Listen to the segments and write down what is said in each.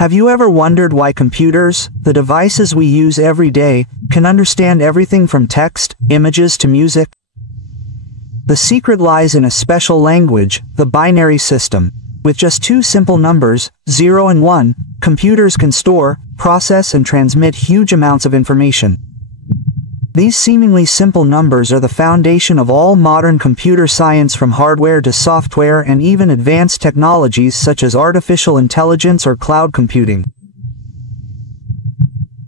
Have you ever wondered why computers, the devices we use every day, can understand everything from text, images to music? The secret lies in a special language, the binary system. With just two simple numbers, 0 and 1, computers can store, process and transmit huge amounts of information. These seemingly simple numbers are the foundation of all modern computer science, from hardware to software and even advanced technologies such as artificial intelligence or cloud computing.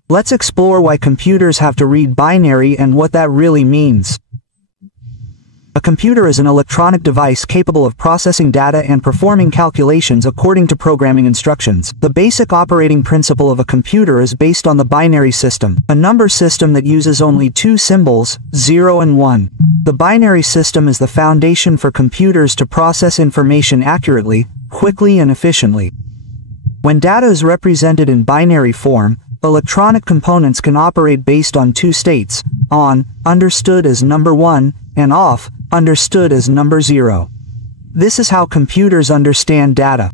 Let's explore why computers have to read binary and what that really means. A computer is an electronic device capable of processing data and performing calculations according to programming instructions. The basic operating principle of a computer is based on the binary system, a number system that uses only two symbols, 0 and 1. The binary system is the foundation for computers to process information accurately, quickly and efficiently. When data is represented in binary form, electronic components can operate based on two states, on, understood as number 1, and off, understood as number 0. This is how computers understand data.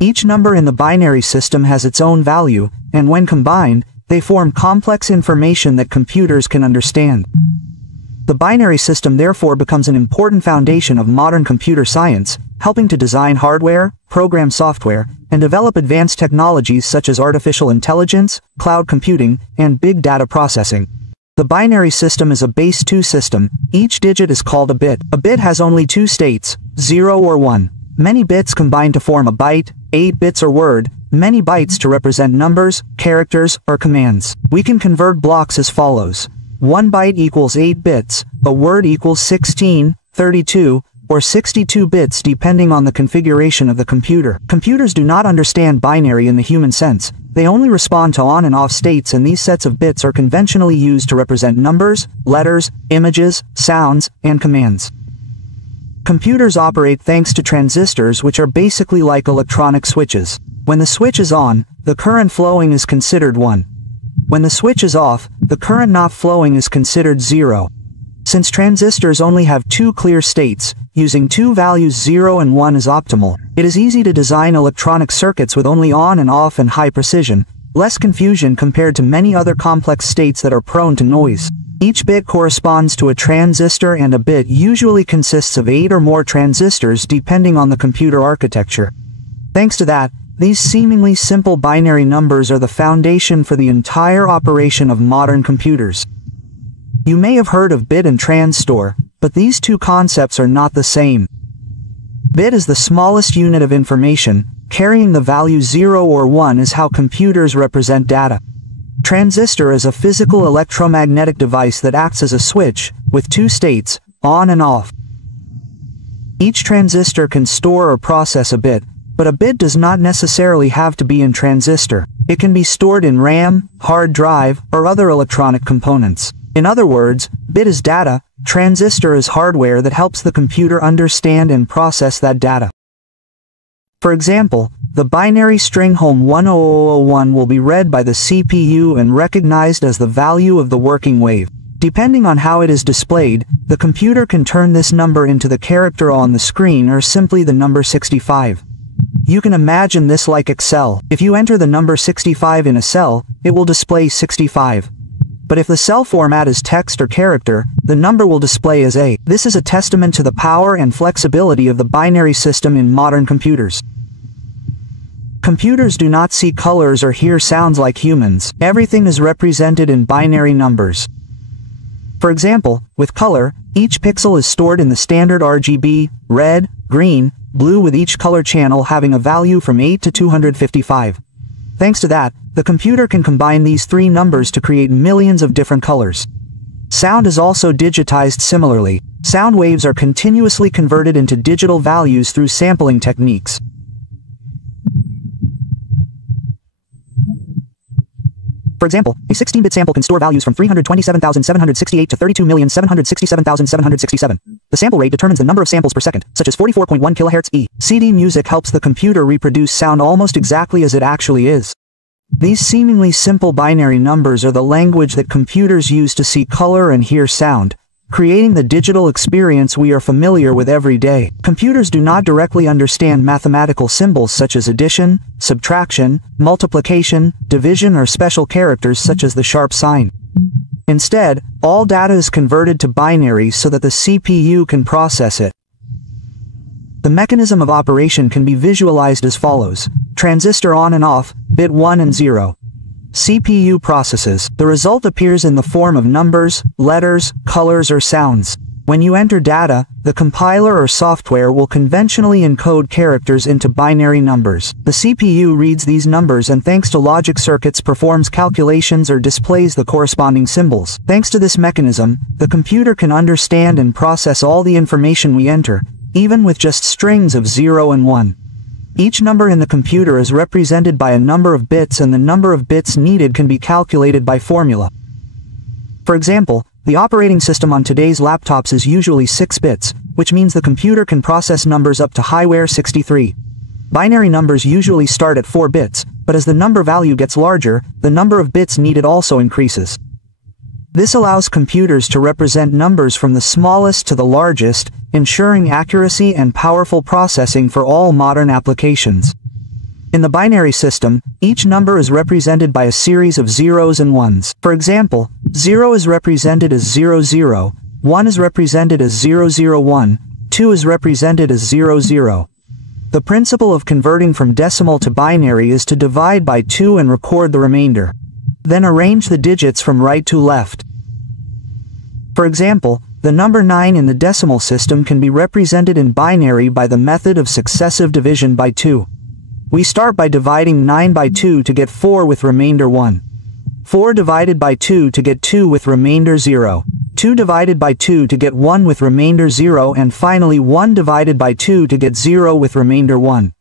Each number in the binary system has its own value, and when combined, they form complex information that computers can understand. The binary system therefore becomes an important foundation of modern computer science, helping to design hardware, program software, and develop advanced technologies such as artificial intelligence, cloud computing, and big data processing. The binary system is a base 2 system. Each digit is called a bit. A bit has only two states, 0 or 1. Many bits combine to form a byte, 8 bits or word, many bytes to represent numbers, characters, or commands. We can convert blocks as follows. 1 byte equals 8 bits, a word equals 16, 32, or 62 bits depending on the configuration of the computer. Computers do not understand binary in the human sense. They only respond to on and off states, and these sets of bits are conventionally used to represent numbers, letters, images, sounds, and commands. Computers operate thanks to transistors, which are basically like electronic switches. When the switch is on, the current flowing is considered 1. When the switch is off, the current not flowing is considered 0. Since transistors only have two clear states, using two values 0 and 1 is optimal. It is easy to design electronic circuits with only on and off and high precision, less confusion compared to many other complex states that are prone to noise. Each bit corresponds to a transistor, and a bit usually consists of 8 or more transistors depending on the computer architecture. Thanks to that, these seemingly simple binary numbers are the foundation for the entire operation of modern computers. You may have heard of bit and transistor, but these two concepts are not the same. Bit is the smallest unit of information. Carrying the value 0 or 1 is how computers represent data. Transistor is a physical electromagnetic device that acts as a switch, with two states, on and off. Each transistor can store or process a bit, but a bit does not necessarily have to be in transistor. It can be stored in RAM, hard drive, or other electronic components. In other words, bit is data, transistor is hardware that helps the computer understand and process that data. For example, the binary string home 10001 will be read by the CPU and recognized as the value of the working wave. Depending on how it is displayed, the computer can turn this number into the character on the screen or simply the number 65. You can imagine this like Excel. If you enter the number 65 in a cell, it will display 65. But if the cell format is text or character, the number will display as A. This is a testament to the power and flexibility of the binary system in modern computers. Computers do not see colors or hear sounds like humans. Everything is represented in binary numbers. For example, with color, each pixel is stored in the standard RGB, red, green, blue, with each color channel having a value from 8 to 255. Thanks to that, the computer can combine these three numbers to create millions of different colors. Sound is also digitized similarly. Sound waves are continuously converted into digital values through sampling techniques. For example, a 16-bit sample can store values from 327,768 to 32,767,767. The sample rate determines the number of samples per second, such as 44.1 kHz. CD music helps the computer reproduce sound almost exactly as it actually is. These seemingly simple binary numbers are the language that computers use to see color and hear sound, creating the digital experience we are familiar with every day. Computers do not directly understand mathematical symbols such as addition, subtraction, multiplication, division, or special characters such as the sharp sign. Instead, all data is converted to binary so that the CPU can process it. The mechanism of operation can be visualized as follows. Transistor on and off, bit 1 and 0. CPU processes. The result appears in the form of numbers, letters, colors, or sounds. When you enter data, the compiler or software will conventionally encode characters into binary numbers. The CPU reads these numbers and, thanks to logic circuits, performs calculations or displays the corresponding symbols. Thanks to this mechanism, the computer can understand and process all the information we enter, even with just strings of 0 and 1. Each number in the computer is represented by a number of bits, and the number of bits needed can be calculated by formula. For example, the operating system on today's laptops is usually 6 bits, which means the computer can process numbers up to highware 63. Binary numbers usually start at 4 bits, but as the number value gets larger, the number of bits needed also increases. This allows computers to represent numbers from the smallest to the largest, ensuring accuracy and powerful processing for all modern applications. In the binary system, each number is represented by a series of zeros and ones. For example, 0 is represented as 00, 1 is represented as 001, 2 is represented as 00. The principle of converting from decimal to binary is to divide by 2 and record the remainder. Then arrange the digits from right to left. For example, the number 9 in the decimal system can be represented in binary by the method of successive division by 2. We start by dividing 9 by 2 to get 4 with remainder 1. 4 divided by 2 to get 2 with remainder 0. 2 divided by 2 to get 1 with remainder 0, and finally 1 divided by 2 to get 0 with remainder 1.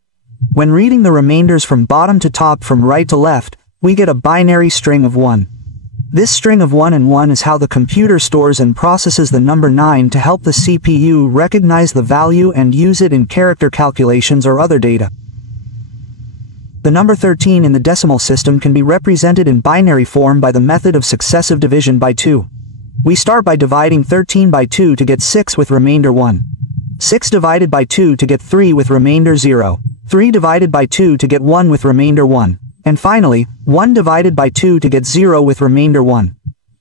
When reading the remainders from bottom to top from right to left, we get a binary string of 1. This string of 1 and 1 is how the computer stores and processes the number 9 to help the CPU recognize the value and use it in character calculations or other data. The number 13 in the decimal system can be represented in binary form by the method of successive division by 2. We start by dividing 13 by 2 to get 6 with remainder 1. 6 divided by 2 to get 3 with remainder 0. 3 divided by 2 to get 1 with remainder 1. And finally, 1 divided by 2 to get 0 with remainder 1.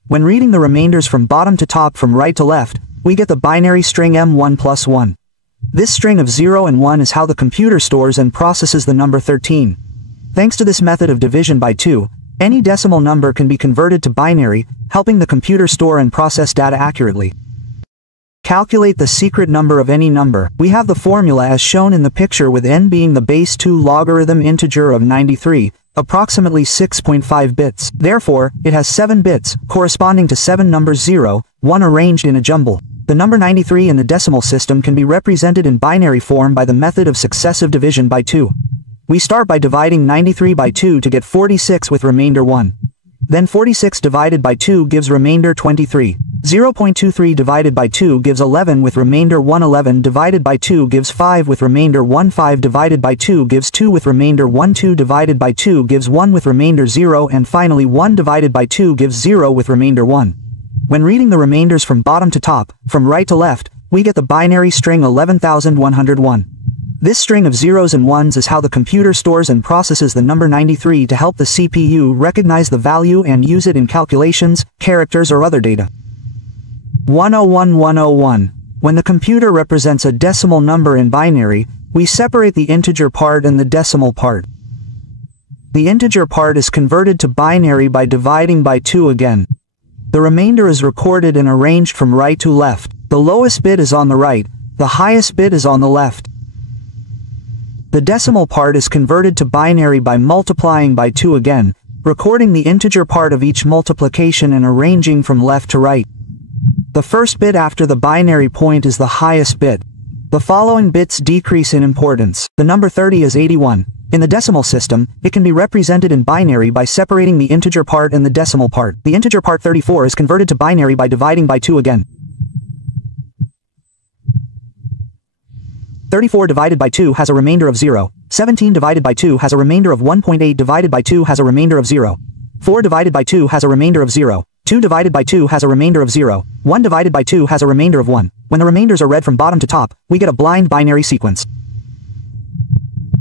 When reading the remainders from bottom to top from right to left, we get the binary string M1 plus 1. This string of 0 and 1 is how the computer stores and processes the number 13. Thanks to this method of division by 2, any decimal number can be converted to binary, helping the computer store and process data accurately. Calculate the secret number of any number. We have the formula as shown in the picture, with n being the base 2 logarithm integer of 93, approximately 6.5 bits. Therefore, it has 7 bits, corresponding to 7 numbers 0, 1 arranged in a jumble. The number 93 in the decimal system can be represented in binary form by the method of successive division by 2. We start by dividing 93 by 2 to get 46 with remainder 1. Then 46 divided by 2 gives remainder 23. 0.23 divided by 2 gives 11 with remainder 1. 11 divided by 2 gives 5 with remainder 1. 5 divided by 2 gives 2 with remainder 1. 2 divided by 2 gives 1 with remainder 0. And finally 1 divided by 2 gives 0 with remainder 1. When reading the remainders from bottom to top, from right to left, we get the binary string 11,101. This string of zeros and ones is how the computer stores and processes the number 93 to help the CPU recognize the value and use it in calculations, characters, or other data. 101-101. When the computer represents a decimal number in binary, we separate the integer part and the decimal part. The integer part is converted to binary by dividing by 2 again. The remainder is recorded and arranged from right to left. The lowest bit is on the right, the highest bit is on the left. The decimal part is converted to binary by multiplying by 2 again, recording the integer part of each multiplication and arranging from left to right. The first bit after the binary point is the highest bit. The following bits decrease in importance. The number 30 is 81. In the decimal system, it can be represented in binary by separating the integer part and the decimal part. The integer part 34 is converted to binary by dividing by 2 again. 34 divided by 2 has a remainder of 0. 17 divided by 2 has a remainder of 1.8 divided by 2 has a remainder of 0. 4 divided by 2 has a remainder of 0. 2 divided by 2 has a remainder of 0. 1 divided by 2 has a remainder of 1. When the remainders are read from bottom to top, we get a blind binary sequence.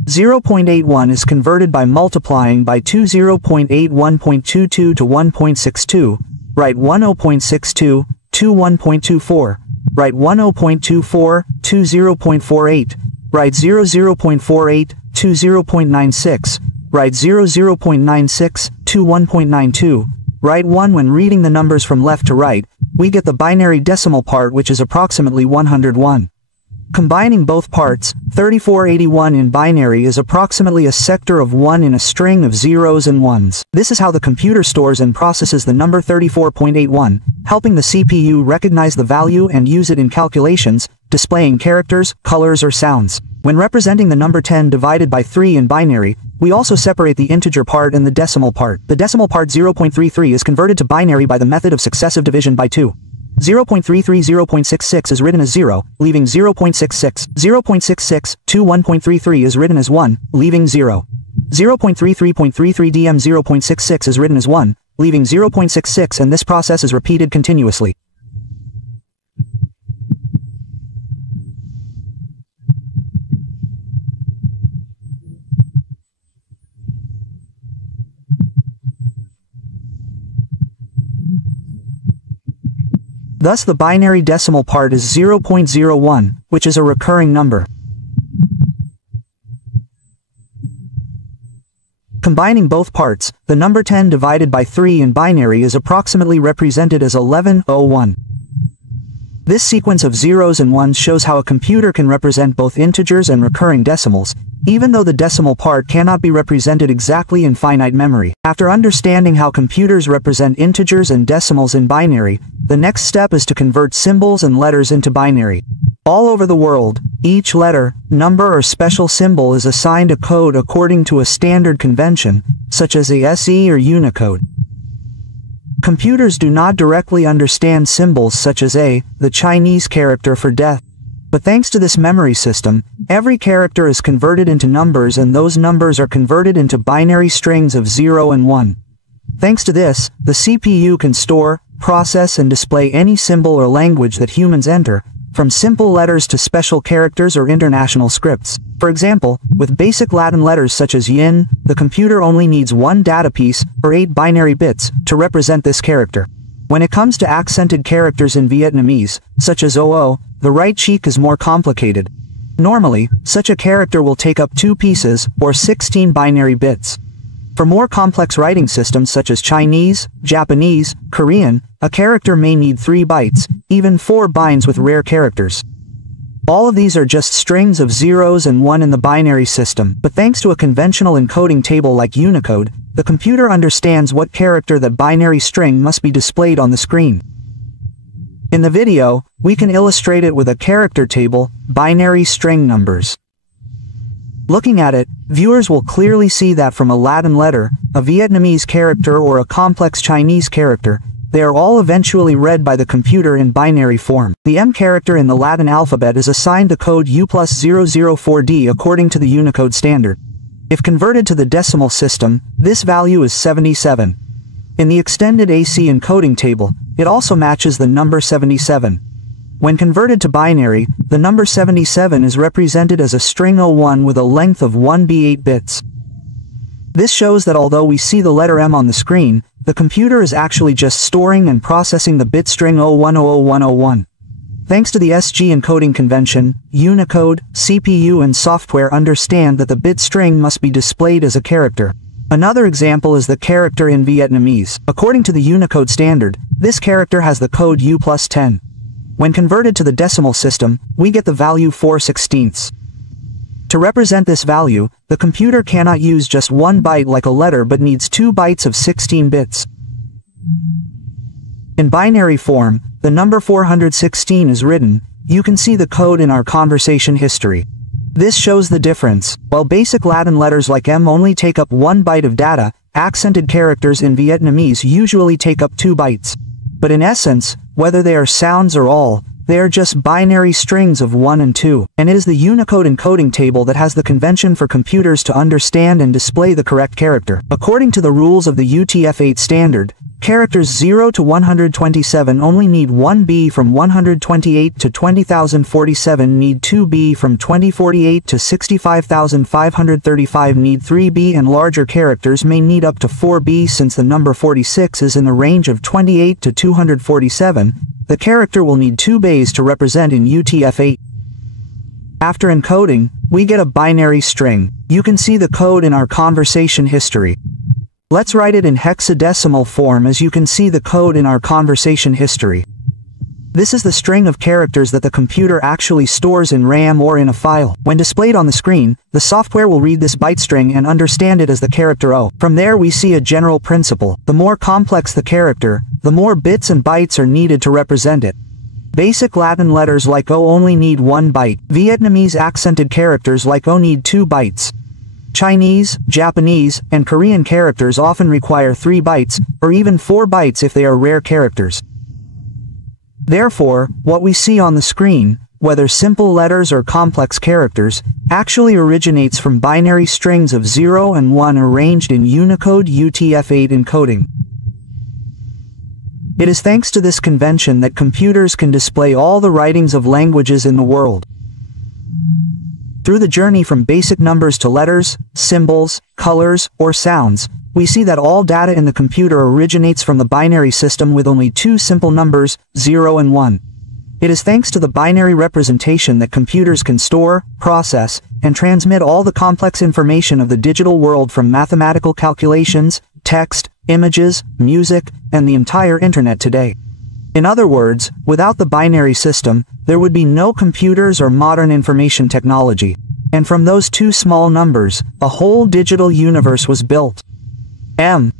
0.81 is converted by multiplying by 2 0.81.22 to 1.62, write 10.62, 2 1.24, write 10.24, 2 0.48, write 0.48, 2 0.96, write 0.96, 2 1.92, write 1. When reading the numbers from left to right, we get the binary decimal part, which is approximately 101. Combining both parts, 3481 in binary is approximately a sector of 1 in a string of zeros and ones. This is how the computer stores and processes the number 34.81, helping the CPU recognize the value and use it in calculations, displaying characters, colors, or sounds. When representing the number 10 divided by 3 in binary, we also separate the integer part and the decimal part. The decimal part 0.33 is converted to binary by the method of successive division by 2. 0.33 is written as 0, leaving 0.66. 0.66 to 1.33 is written as 1, leaving 0. 0.33.33 dm 0.66 is written as 1, leaving 0.66, and this process is repeated continuously. Thus the binary decimal part is 0.01, which is a recurring number. Combining both parts, the number 10 divided by 3 in binary is approximately represented as 1101. This sequence of zeros and ones shows how a computer can represent both integers and recurring decimals, even though the decimal part cannot be represented exactly in finite memory. After understanding how computers represent integers and decimals in binary, the next step is to convert symbols and letters into binary. All over the world, each letter, number, or special symbol is assigned a code according to a standard convention, such as ASCII or Unicode. Computers do not directly understand symbols such as A, the Chinese character for death. But thanks to this memory system, every character is converted into numbers, and those numbers are converted into binary strings of 0 and 1. Thanks to this, the CPU can store, process, and display any symbol or language that humans enter, from simple letters to special characters or international scripts. For example, with basic Latin letters such as yin, the computer only needs one data piece, or 8 binary bits, to represent this character. When it comes to accented characters in Vietnamese, such as oo, the right cheek is more complicated. Normally, such a character will take up 2 pieces, or 16 binary bits. For more complex writing systems such as Chinese, Japanese, Korean, a character may need 3 bytes, even 4 binds with rare characters. All of these are just strings of zeros and 1 in the binary system, but thanks to a conventional encoding table like Unicode, the computer understands what character that binary string must be displayed on the screen. In the video, we can illustrate it with a character table, binary string numbers. Looking at it, viewers will clearly see that from a Latin letter, a Vietnamese character, or a complex Chinese character, they are all eventually read by the computer in binary form. The M character in the Latin alphabet is assigned the code U+004D according to the Unicode standard. If converted to the decimal system, this value is 77. In the extended ASCII encoding table, it also matches the number 77. When converted to binary, the number 77 is represented as a string 01 with a length of 1b8 bits. This shows that although we see the letter M on the screen, the computer is actually just storing and processing the bit string 01000101. Thanks to the ASCII encoding convention, Unicode, CPU, and software understand that the bit string must be displayed as a character. Another example is the character in Vietnamese. According to the Unicode standard, this character has the code U+10. When converted to the decimal system, we get the value 4/16. To represent this value, the computer cannot use just 1 byte like a letter but needs 2 bytes of 16 bits. In binary form, the number 416 is written. You can see the code in our conversation history. This shows the difference. While basic Latin letters like M only take up 1 byte of data, accented characters in Vietnamese usually take up 2 bytes. But in essence, whether they are sounds or all, they are just binary strings of 1 and 2, and it is the Unicode encoding table that has the convention for computers to understand and display the correct character. According to the rules of the UTF-8 standard, Characters 0 to 127 only need 1B from 128 to 20,047 need 2B from 2048 to 65,535 need 3B, and larger characters may need up to 4B. Since the number 46 is in the range of 28 to 247, the character will need 2 bays to represent in UTF-8. After encoding, we get a binary string. You can see the code in our conversation history. Let's write it in hexadecimal form. As you can see the code in our conversation history. This is the string of characters that the computer actually stores in RAM or in a file. When displayed on the screen, the software will read this byte string and understand it as the character O. From there we see a general principle. The more complex the character, the more bits and bytes are needed to represent it. Basic Latin letters like O only need 1 byte. Vietnamese accented characters like O need 2 bytes. Chinese, Japanese, and Korean characters often require 3 bytes, or even 4 bytes if they are rare characters. Therefore, what we see on the screen, whether simple letters or complex characters, actually originates from binary strings of 0 and 1 arranged in Unicode UTF-8 encoding. It is thanks to this convention that computers can display all the writings of languages in the world. Through the journey from basic numbers to letters, symbols, colors, or sounds, we see that all data in the computer originates from the binary system with only 2 simple numbers, 0 and 1. It is thanks to the binary representation that computers can store, process, and transmit all the complex information of the digital world, from mathematical calculations, text, images, music, and the entire internet today. In other words, without the binary system, there would be no computers or modern information technology. And from those 2 small numbers, a whole digital universe was built. M.